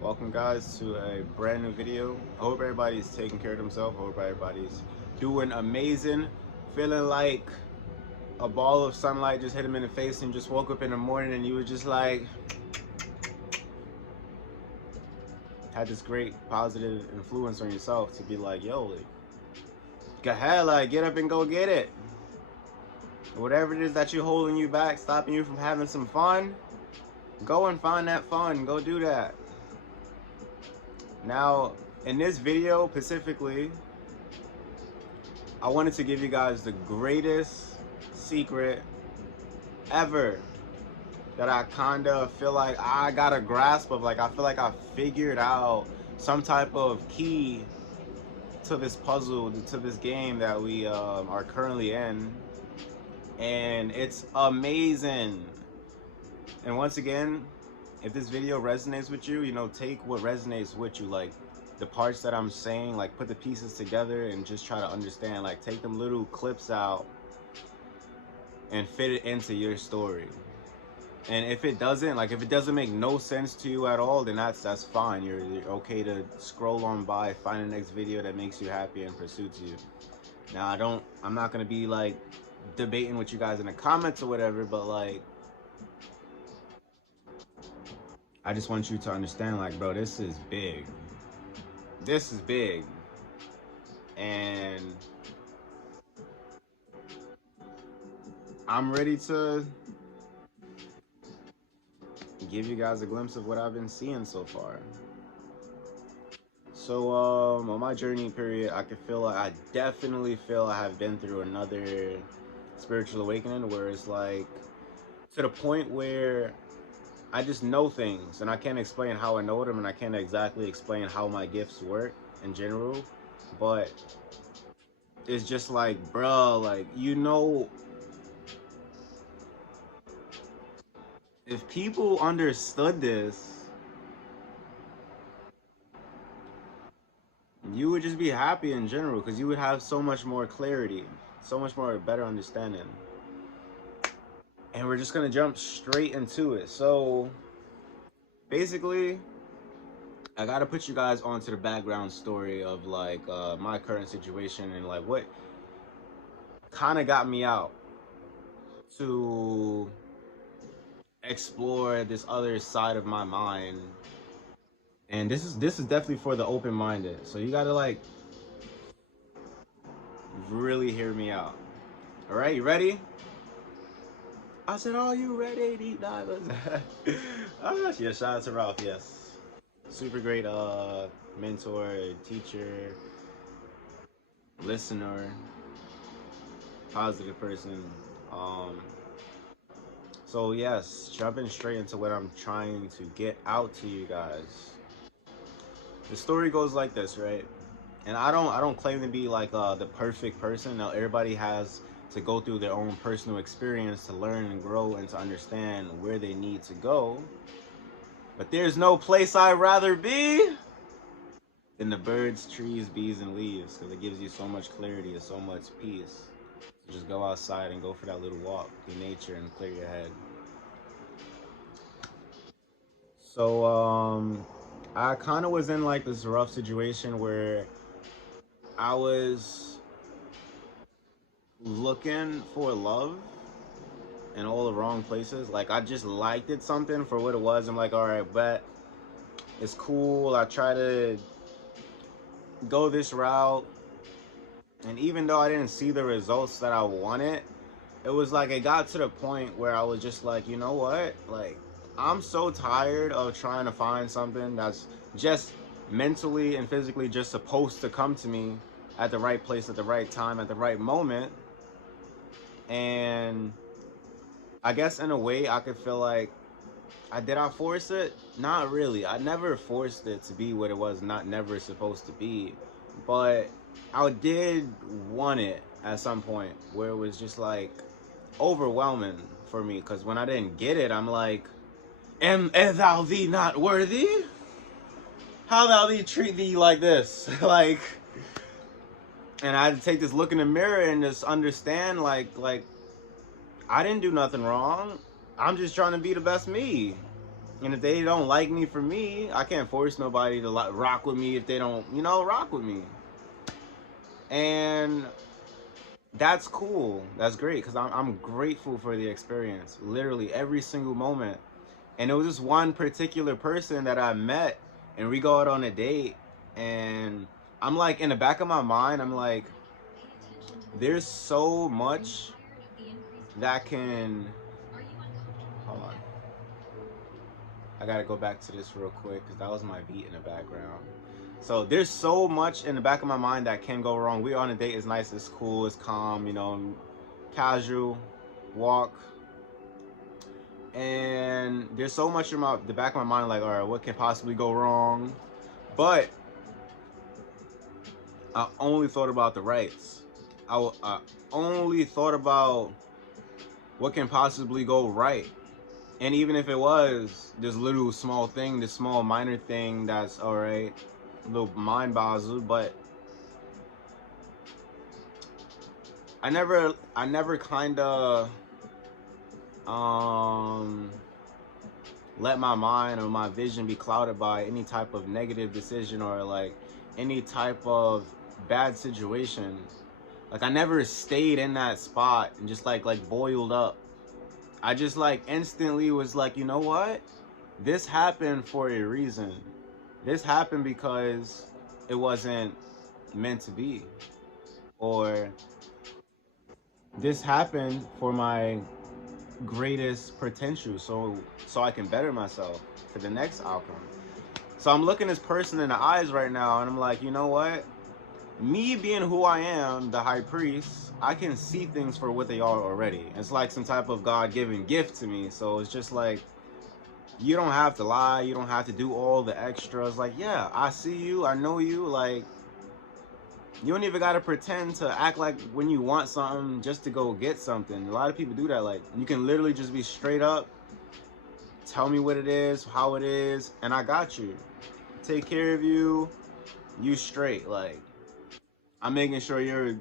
Welcome guys to a brand new video. I hope everybody's taking care of themselves. I hope everybody's doing amazing. Feeling like a ball of sunlight just hit him in the face and just woke up in the morning and you were just like had this great positive influence on yourself to be like, yo, like, go ahead, like get up and go get it. Whatever it is that you're holding you back, stopping you from having some fun, go and find that fun. Go do that. Now, in this video specifically, I wanted to give you guys the greatest secret ever that I kind of feel like I got a grasp of. Like, I feel like I figured out some type of key to this puzzle, to this game that we are currently in. And it's amazing. And once again, if this video resonates with you, take what resonates with you, like the parts that I'm saying, like put the pieces together and just try to understand, like take them little clips out and fit it into your story. And if it doesn't, like if it doesn't make no sense to you at all, then that's fine. You're okay to scroll on by, find the next video that makes you happy and pursues you. Now I'm not gonna be like debating with you guys in the comments or whatever, but like I just want you to understand, like, bro, this is big. This is big. And I'm ready to give you guys a glimpse of what I've been seeing so far. So, on my journey period, I definitely feel I have been through another spiritual awakening where it's like to the point where I just know things and I can't explain how I know them and I can't exactly explain how my gifts work in general, but it's just like, bro, like, if people understood this, you would just be happy in general because you would have so much more clarity, so much more better understanding. And we're just gonna jump straight into it. So basically, I gotta put you guys onto the background story of like my current situation and like what kind of got me out to explore this other side of my mind. And this is definitely for the open-minded. So you gotta like really hear me out. All right, you ready? I said, are you ready, deep divers? Yeah, shout out to Ralph. Yes, super great mentor, teacher, listener, positive person. Um, so yes, jumping straight into what I'm trying to get out to you guys. The story goes like this, right? And I don't claim to be like the perfect person. Now everybody has to go through their own personal experience to learn and grow and to understand where they need to go. But there's no place I'd rather be than the birds, trees, bees, and leaves, because it gives you so much clarity and so much peace. So just go outside and go for that little walk through nature and clear your head. So I kind of was in like this rough situation where I was looking for love in all the wrong places. Like I just liked it something for what it was. I'm like, all right, bet it's cool. I try to go this route, and even though I didn't see the results that I wanted, it was like it got to the point where I was just like, you know what? Like I'm so tired of trying to find something that's just mentally and physically just supposed to come to me at the right place at the right time at the right moment. And I guess in a way I could feel like I force it? Not really. I never forced it to be what it was not never supposed to be. But I did want it at some point where it was just like overwhelming for me. Because when I didn't get it, I'm like, am thou thee not worthy? How thou thee treat thee like this? Like, and I had to take this look in the mirror and just understand like I didn't do nothing wrong. I'm just trying to be the best me. And if they don't like me for me, I can't force nobody to rock with me if they don't, rock with me. And that's cool. That's great because I'm grateful for the experience. Literally every single moment. And it was just one particular person that I met, and we go out on a date, and I'm like, in the back of my mind, I'm like, there's so much that can, hold on. I gotta go back to this real quick because that was my beat in the background. So there's so much in the back of my mind that can go wrong. We're on a date, it's nice, it's cool, it's calm, casual, walk. And there's so much in the back of my mind, like, all right, what can possibly go wrong? But I only thought about the rights. I only thought about what can possibly go right. And even if it was this little small thing, this small minor thing that's all right, a little mind boggle, but I never kind of let my mind or my vision be clouded by any type of negative decision or like any type of bad situation. Like I never stayed in that spot and just like boiled up. I just like instantly was like, you know what? This happened for a reason. This happened because it wasn't meant to be. Or this happened for my greatest potential, so I can better myself for the next outcome. So I'm looking this person in the eyes right now and I'm like, you know what? Me being who I am, the high priest, I can see things for what they are already. It's like some type of God-given gift to me. So it's just like, you don't have to lie. You don't have to do all the extras. Like, yeah, I see you. I know you. Like, you don't even got to pretend to act like when you want something just to go get something. A lot of people do that. Like, you can literally just be straight up. Tell me what it is, how it is, and I got you. Take care of you. You straight. Like, I'm making sure your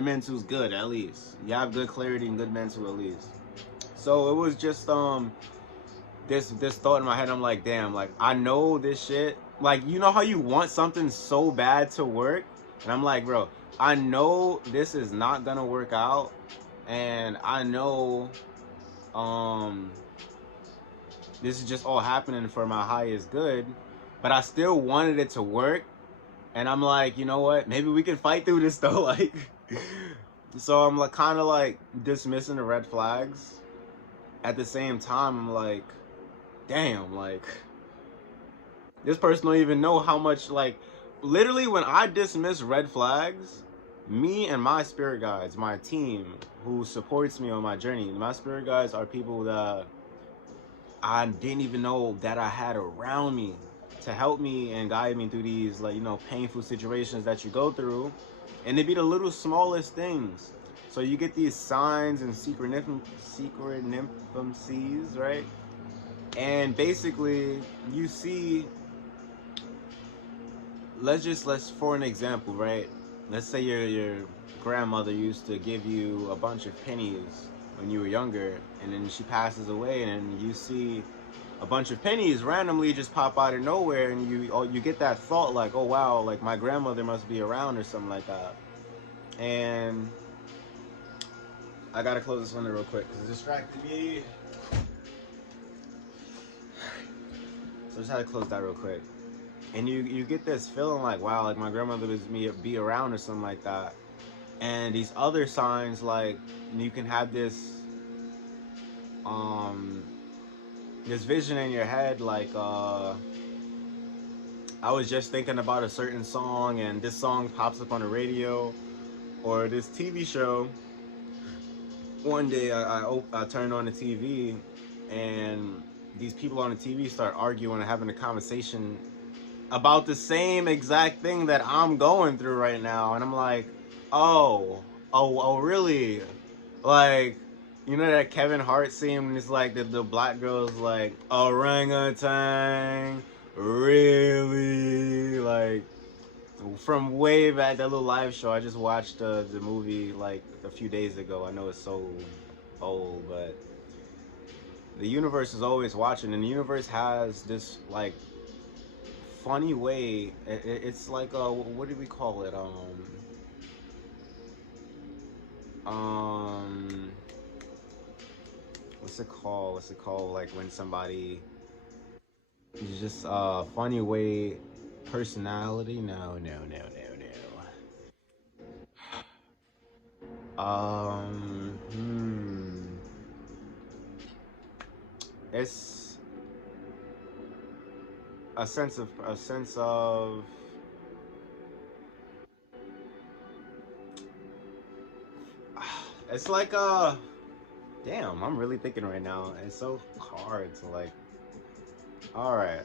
mental's good at least. You have good clarity and good mental at least. So it was just this thought in my head. I'm like, damn, like I know this shit. Like, you know how you want something so bad to work? And I'm like, bro, I know this is not gonna work out. And I know this is just all happening for my highest good. But I still wanted it to work. And I'm like, you know what? Maybe we can fight through this though. Like, so I'm like kind of like dismissing the red flags. At the same time, I'm like, damn, like this person don't even know how much, like, literally when I dismiss red flags, me and my spirit guides, my team who supports me on my journey, my spirit guides are people that I didn't even know that I had around me to help me and guide me through these, like, painful situations that you go through. And they be the little smallest things. So you get these signs and synchronicities, right? And basically you see, let's for an example, right? Let's say your grandmother used to give you a bunch of pennies when you were younger, and then she passes away, and then you see a bunch of pennies randomly just pop out of nowhere, and you get that thought like, oh wow, like my grandmother must be around or something like that. And I gotta close this window real quick because it distracted me. So just had to close that real quick. And you get this feeling like, wow, like my grandmother was be around or something like that. And these other signs, like you can have this this vision in your head, like I was just thinking about a certain song and this song pops up on the radio or this TV show. One day I turned on the TV and these people on the TV start arguing and having a conversation about the same exact thing that I'm going through right now. And I'm like, oh, really? Like, you know that Kevin Hart scene when it's like the black girl's like, orangutan, really? Like, from way back, that little live show. I just watched the movie like a few days ago. I know it's so old, but the universe is always watching, and the universe has this like funny way. It's like what do we call it? Um, what's it called? What's it called? Like when somebody is just funny way, personality. No, no, no, no, no. It's a sense of it's like damn, I'm really thinking right now. It's so hard to like. All right,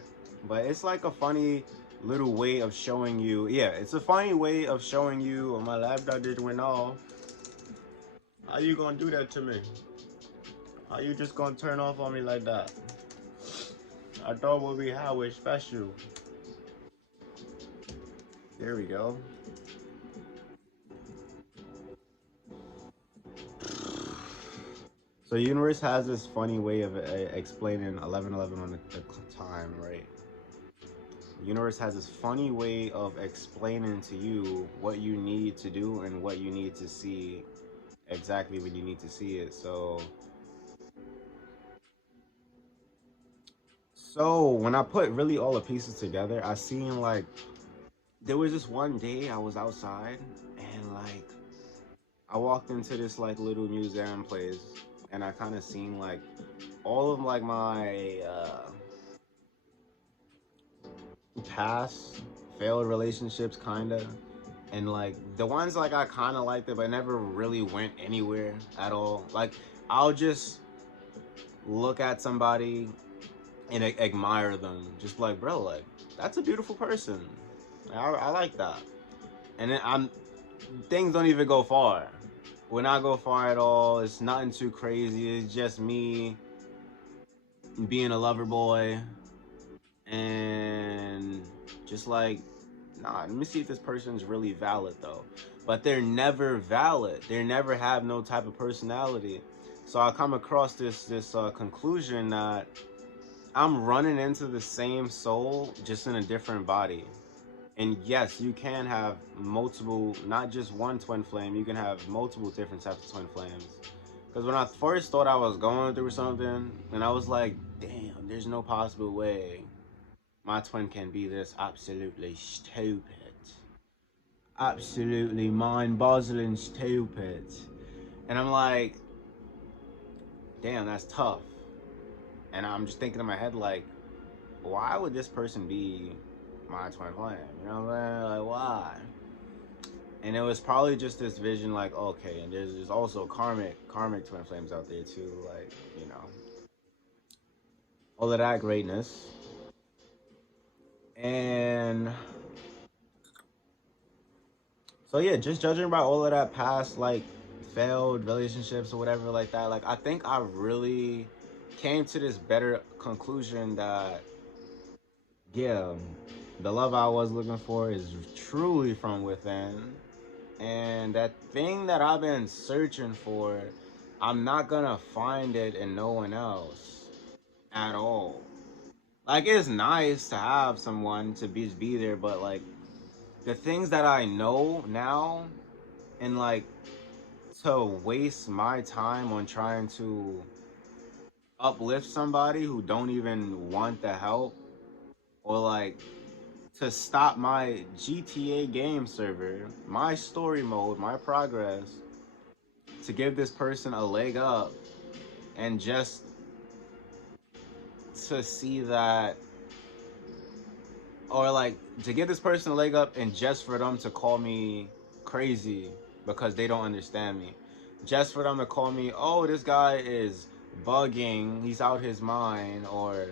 but it's like a funny little way of showing you. Yeah, it's a funny way of showing you. Oh, my laptop just went off. How you gonna do that to me? How you just gonna turn off on me like that? I thought what we had was special. There we go. So the universe has this funny way of explaining 11:11 on the time, right? The universe has this funny way of explaining to you what you need to do and what you need to see exactly when you need to see it. So when I put really all the pieces together, I seen like there was this one day I was outside and like I walked into this like little museum place and I kind of seen like all of like my past failed relationships kind of, and like the ones like I kind of liked it but never really went anywhere at all. Like I'll just look at somebody and admire them, just like, bro, like that's a beautiful person. I like that. And then things don't even go far. When I go far at all, it's nothing too crazy. It's just me being a lover boy and just like, nah, let me see if this person's really valid though. But they're never valid. They never have no type of personality. So I come across this conclusion that I'm running into the same soul just in a different body. And yes, you can have multiple, not just one twin flame. You can have multiple different types of twin flames. Because when I first thought I was going through something, and I was like, damn, there's no possible way my twin can be this absolutely stupid. Absolutely mind-boggling stupid. And I'm like, damn, that's tough. And I'm just thinking in my head, like, why would this person be my twin flame? You know what I'm saying? Like, why? And it was probably just this vision, like, okay, and there's also karmic twin flames out there too, like, you know, all of that greatness. And so yeah, just judging by all of that past like failed relationships or whatever like that, like I think I really came to this better conclusion that yeah, the love I was looking for is truly from within. And that thing that I've been searching for, I'm not gonna find it in no one else at all. Like it's nice to have someone to be there, but like the things that I know now and like to waste my time on trying to uplift somebody who don't even want the help, or like to stop my GTA game server, my story mode, my progress, to give this person a leg up, and just to see that, or like to give this person a leg up and just for them to call me crazy because they don't understand me, just for them to call me, oh, this guy is bugging, he's out his mind, or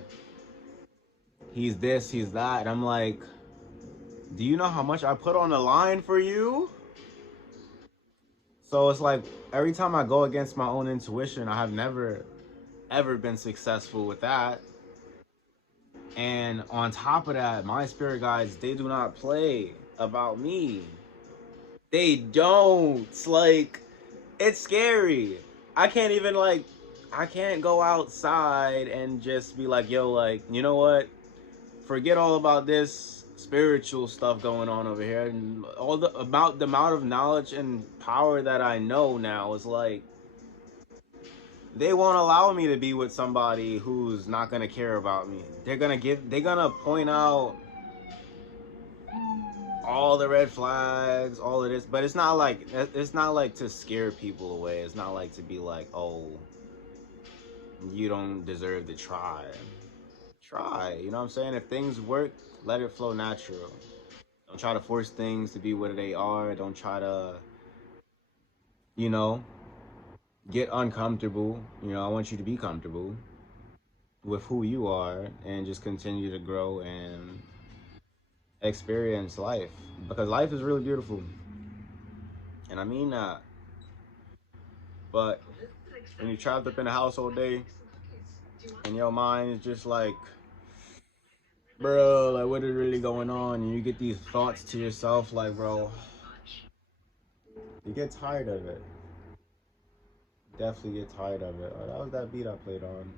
he's this, he's that. And I'm like, do you know how much I put on the line for you? So it's like every time I go against my own intuition, I have never ever been successful with that. And on top of that, my spirit guides, they do not play about me. They don't. Like, it's scary. I can't even like I can't go outside and just be like, yo, like, you know what? Forget all about this spiritual stuff going on over here, and all the about the amount of knowledge and power that I know now is like they won't allow me to be with somebody who's not gonna care about me. They're gonna point out all the red flags, all of this, but it's not like to scare people away. It's not like to be like, oh, you don't deserve to try. Try, you know what I'm saying? If things work, let it flow natural. Don't try to force things to be what they are. Don't try to, you know, get uncomfortable. You know, I want you to be comfortable with who you are and just continue to grow and experience life, because life is really beautiful. And I mean that. But when you're trapped up in the house all day and your mind is just like, bro, like what is really going on? And you get these thoughts to yourself like, bro, you get tired of it. Definitely get tired of it. Oh, that was that beat I played on.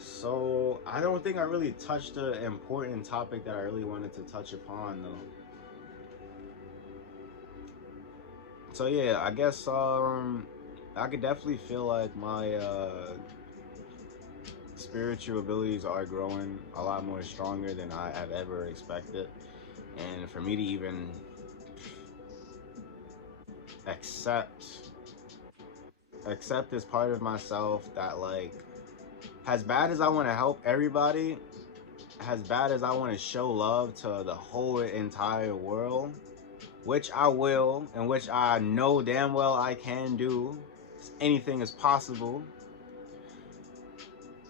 So I don't think I really touched the important topic that I really wanted to touch upon though. So yeah, I guess I could definitely feel like my spiritual abilities are growing a lot more stronger than I have ever expected. And for me to even accept this part of myself that, like, as bad as I want to help everybody, as bad as I want to show love to the whole entire world, which I will, and which I know damn well I can do, anything is possible,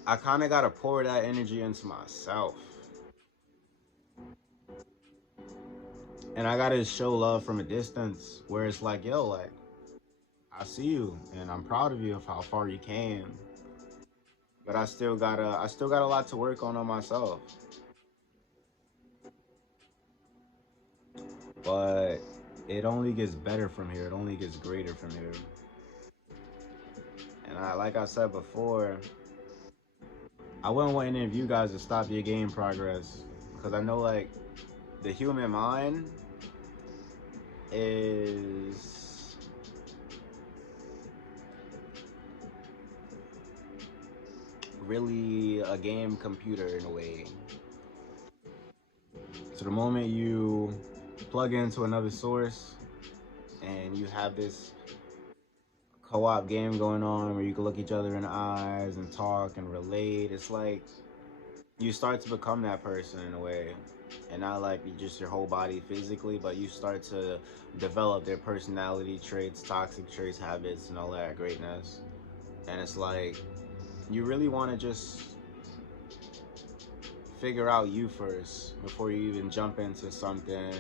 I kind of got to pour that energy into myself. And I got to show love from a distance where it's like, yo, like, I see you and I'm proud of you of how far you came. But I still got a lot to work on myself. But it only gets better from here. It only gets greater from here. And like I said before, I wouldn't want any of you guys to stop your game progress, because I know, like, the human mind is really a game computer in a way. So the moment you plug into another source and you have this co-op game going on where you can look each other in the eyes and talk and relate, it's like you start to become that person in a way. And not like just your whole body physically, but you start to develop their personality traits, toxic traits, habits, and all that greatness. And it's like you really want to just figure out you first before you even jump into something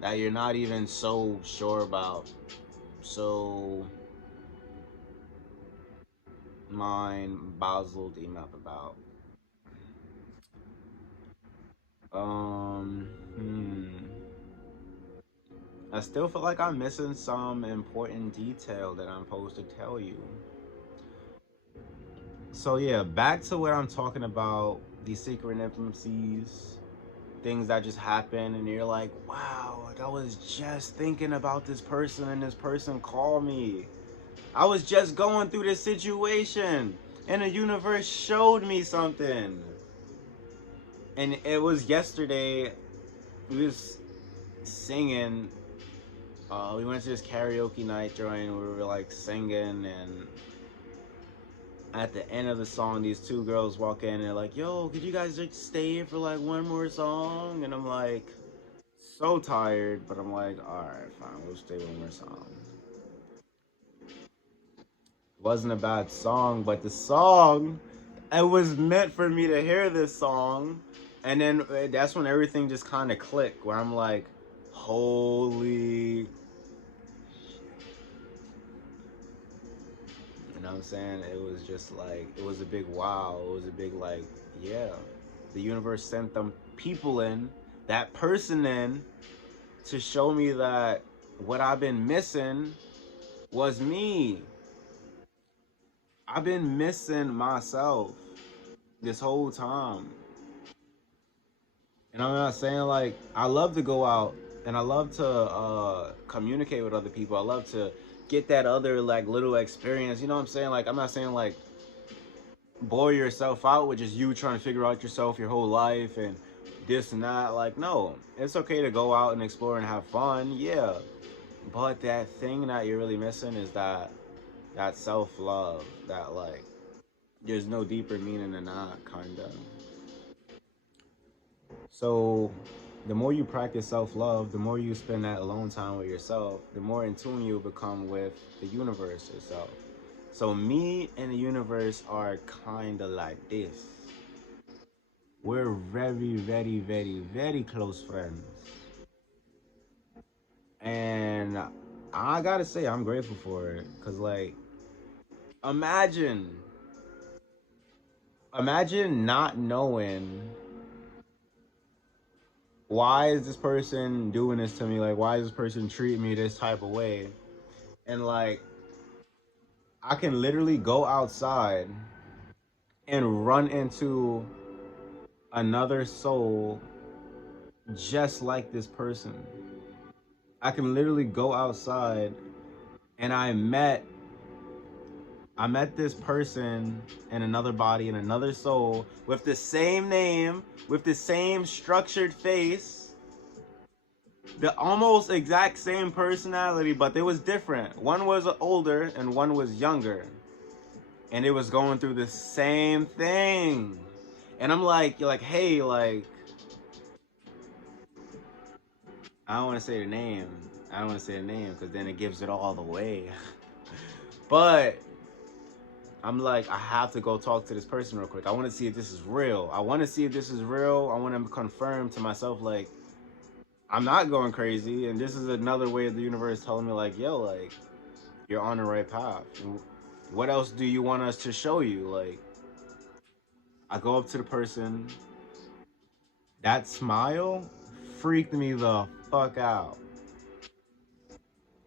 that you're not even so sure about, so mind basil up about. I still feel like I'm missing some important detail that I'm supposed to tell you. So yeah, back to what I'm talking about, these secret intimacies, things that just happen and you're like, wow, like I was just thinking about this person and this person called me. I was just going through this situation and the universe showed me something. And it was yesterday, we was singing, we went to this karaoke night joint, we were like singing, and at the end of the song, these two girls walk in and they're like, yo, could you guys just stay for like one more song? And I'm like, so tired, but I'm like, alright, fine, we'll stay one more song. It wasn't a bad song, but the song, it was meant for me to hear this song. And then that's when everything just kind of clicked, where I'm like, holy. You know what I'm saying? It was just like, it was a big wow. It was a big like, yeah. The universe sent them people in, that person in, to show me that what I've been missing was me. I've been missing myself this whole time. And I'm not saying like I love to go out and I love to communicate with other people. I love to get that other like little experience. You know what I'm saying? Like I'm not saying like bore yourself out with just you trying to figure out yourself your whole life and this and that. Like no, it's okay to go out and explore and have fun. Yeah, but that thing that you're really missing is that self love. That like there's no deeper meaning than that kind of. So, the more you practice self love, the more you spend that alone time with yourself, the more in tune you become with the universe itself. So, me and the universe are kind of like this. We're very, very, very, very close friends. And I gotta say, I'm grateful for it. Because, like, imagine, imagine not knowing why is this person doing this to me? Like, why is this person treating me this type of way? And like, I can literally go outside and run into another soul just like this person. I can literally go outside and I met this person in another body in another soul with the same name, with the same structured face, the almost exact same personality, but it was different. One was older and one was younger. And it was going through the same thing. And I'm like, you're like, hey, like, I don't want to say the name. I don't want to say the name because then it gives it all the way. But I'm like, I have to go talk to this person real quick. I want to see if this is real. I want to see if this is real. I want to confirm to myself, like, I'm not going crazy. And this is another way of the universe telling me, like, yo, like, you're on the right path. What else do you want us to show you? Like, I go up to the person. That smile freaked me the fuck out.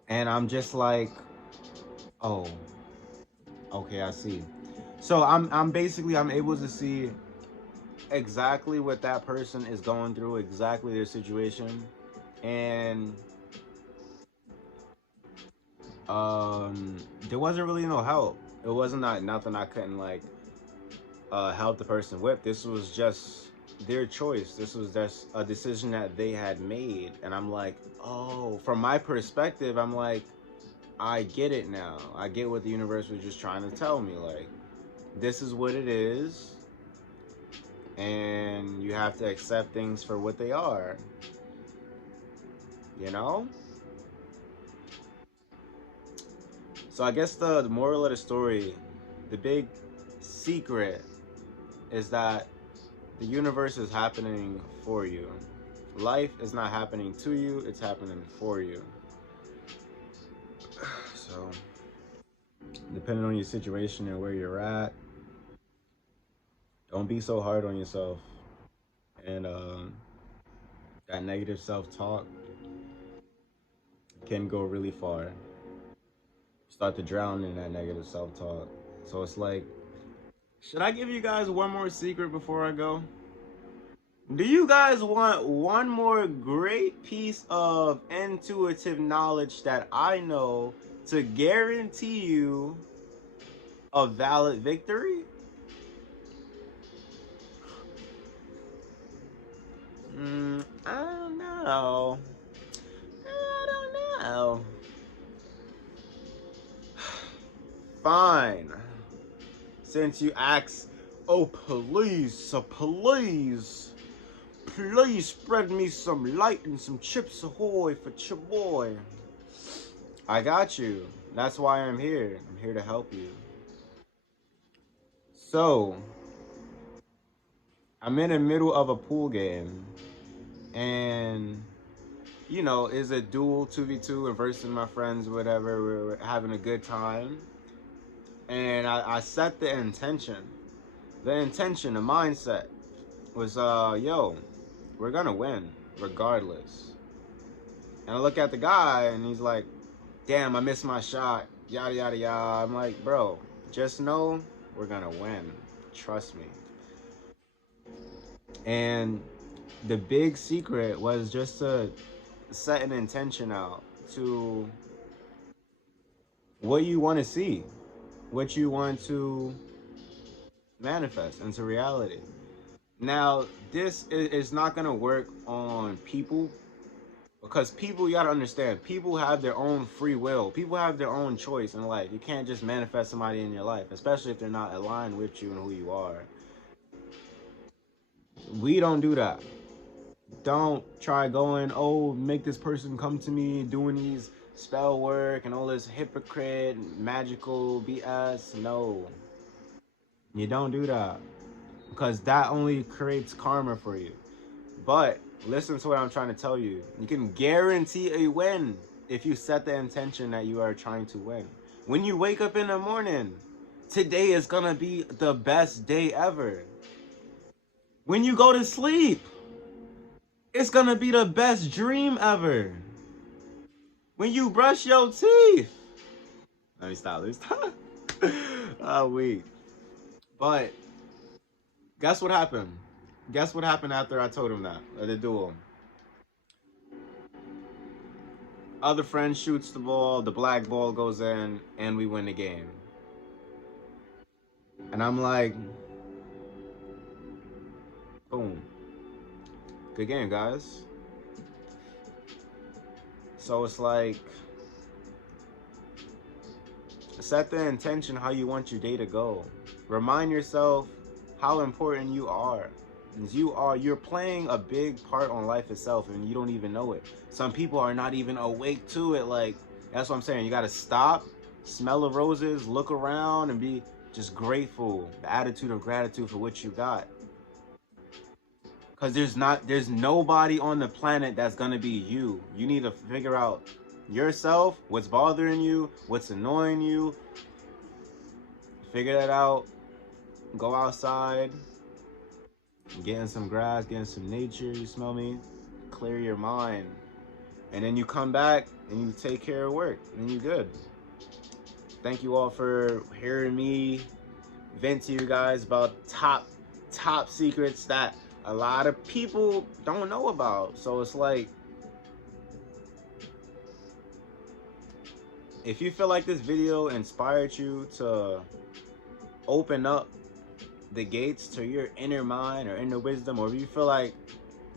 And I'm just like, oh, okay, I see. So I'm basically I'm able to see exactly what that person is going through, exactly their situation. And there wasn't really no help. It wasn't not nothing I couldn't like help the person with. This was just their choice. This was just a decision that they had made. And I'm like, oh, from my perspective, I'm like, I get it now. I get what the universe was just trying to tell me. Like, this is what it is. And you have to accept things for what they are. You know? So I guess the moral of the story, the big secret is that the universe is happening for you. Life is not happening to you, it's happening for you. So, depending on your situation and where you're at, don't be so hard on yourself. And that negative self-talk can go really far. Start to drown in that negative self-talk. So it's like, should I give you guys one more secret before I go? Do you guys want one more great piece of intuitive knowledge that I know to guarantee you a valid victory? I don't know. I don't know. Fine. Since you asked, oh please, please spread me some light and some chips ahoy for your boy. I got you. That's why I'm here. I'm here to help you. So, I'm in the middle of a pool game. And, you know, it's a duel 2v2 and versus my friends, whatever. We're having a good time. And I set the intention. The intention, the mindset was, yo, we're gonna win regardless. And I look at the guy and he's like, damn, I missed my shot. yada yada yada. I'm like, bro, just know we're gonna win. Trust me. And the big secret was just to set an intention out to what you want to see, what you want to manifest into reality. Now, this is not going to work on people because people, you got to understand, people have their own free will. People have their own choice in life. You can't just manifest somebody in your life, especially if they're not aligned with you and who you are. We don't do that. Don't try going, oh, make this person come to me doing these spell work and all this hypocrite, magical BS. No, you don't do that because that only creates karma for you. But listen to what I'm trying to tell you. You can guarantee a win if you set the intention that you are trying to win. When you wake up in the morning, today is gonna be the best day ever. When you go to sleep, it's gonna be the best dream ever. When you brush your teeth. Let me stop. Oh, wait. But guess what happened? Guess what happened after I told him that? The duel. Other friend shoots the ball, the black ball goes in, and we win the game. And I'm like, boom. Good game, guys. So it's like, set the intention how you want your day to go. Remind yourself how important you are. You're playing a big part on life itself and you don't even know it. Some people are not even awake to it. Like, that's what I'm saying. You gotta stop, smell the roses, look around and be just grateful. The attitude of gratitude for what you got. Cause there's nobody on the planet that's gonna be you. You need to figure out yourself, what's bothering you, what's annoying you. Figure that out. Go outside, get in some grass, get in some nature, you smell me? Clear your mind. And then you come back and you take care of work and you good. Thank you all for hearing me vent to you guys about top secrets that a lot of people don't know about. So it's like, if you feel like this video inspired you to open up the gates to your inner mind or inner wisdom, or if you feel like,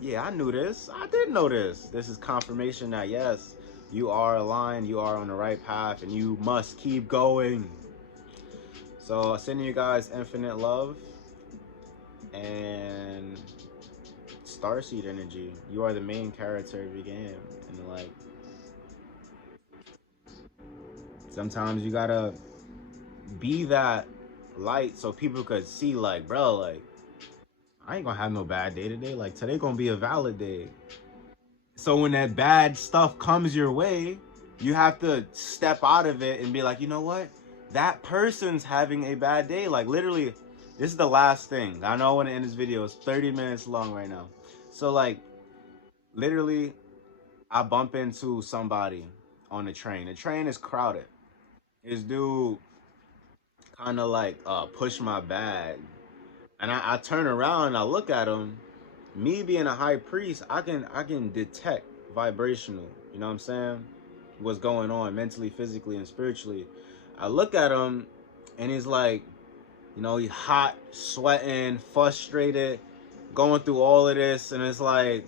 yeah, I knew this, I did know this is confirmation that yes, you are aligned, you are on the right path, and you must keep going. So sending you guys infinite love and starseed energy. You are the main character of your game, and like, sometimes you gotta be that light so people could see, like, bro, like, I ain't gonna have no bad day today. Like, today gonna be a valid day. So when that bad stuff comes your way, you have to step out of it and be like, you know what? That person's having a bad day. Like, literally, this is the last thing. I know I want to end this video. It's 30 minutes long right now. So, like, literally, I bump into somebody on the train. The train is crowded. This dude kind of like push my bag, and I turn around and I look at him. Me being a high priest, I can detect vibrational, you know what I'm saying, what's going on mentally, physically, and spiritually. I look at him and he's like, you know, he's hot, sweating, frustrated, going through all of this, and it's like,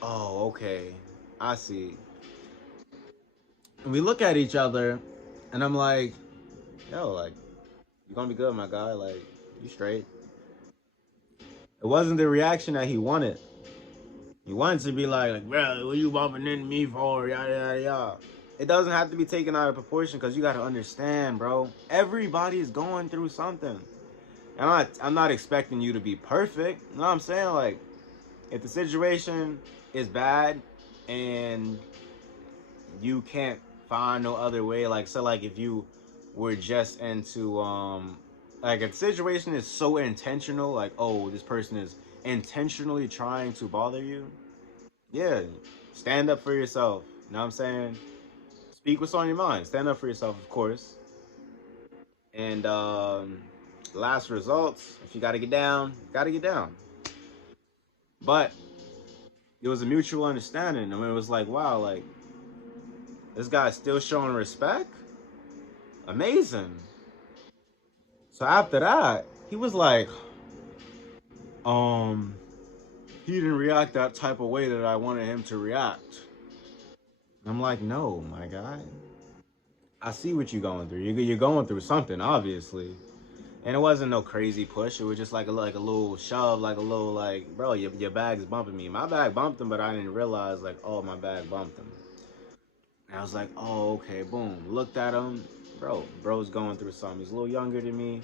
oh, okay, I see. And we look at each other and I'm like, yo, like, you're gonna be good, my guy. Like, you straight. It wasn't the reaction that he wanted. He wanted to be like, bro, what you bumping into me for? Yada, yada, yada. It doesn't have to be taken out of proportion because you got to understand, bro. Everybody's going through something. And I'm not expecting you to be perfect. You know what I'm saying? Like, if the situation is bad and you can't find no other way, like, so, like, if you were just into, like, if the situation is so intentional, like, oh, this person is intentionally trying to bother you, yeah, stand up for yourself. You know what I'm saying? Speak what's on your mind. Stand up for yourself, of course. And last results, if you gotta get down, gotta get down. But it was a mutual understanding. I mean, it was like, wow, like this guy's still showing respect. Amazing. So after that, he was like, um, he didn't react that type of way that I wanted him to react. I'm like, no, my guy. I see what you're going through. You're going through something, obviously. And it wasn't no crazy push. It was just like a little shove, like a little like, bro, your bag's bumping me. My bag bumped him, but I didn't realize like, oh, my bag bumped him. And I was like, oh, okay, boom. Looked at him, bro's going through something. He's a little younger than me.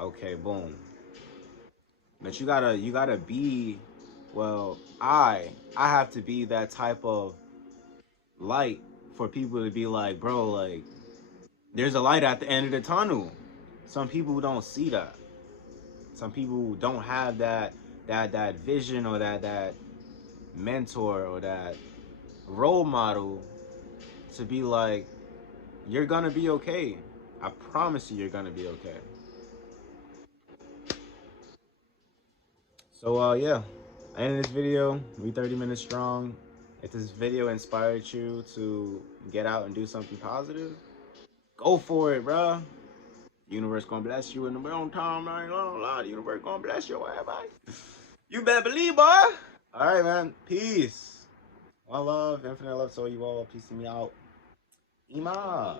Okay, boom. But you gotta be, well, I have to be that type of light for people to be like, bro, like there's a light at the end of the tunnel. Some people don't see that. Some people don't have that vision or that mentor or that role model to be like, you're gonna be okay. I promise you, you're gonna be okay. So yeah, I ended this video. We 30 minutes strong. If this video inspired you to get out and do something positive, go for it, bro. Universe gonna bless you in the own time. I ain't gonna lie. The universe gonna bless you, everybody. You better believe, boy. All right, man. Peace. One love, infinite love to all you all. Peace to me out. Ima.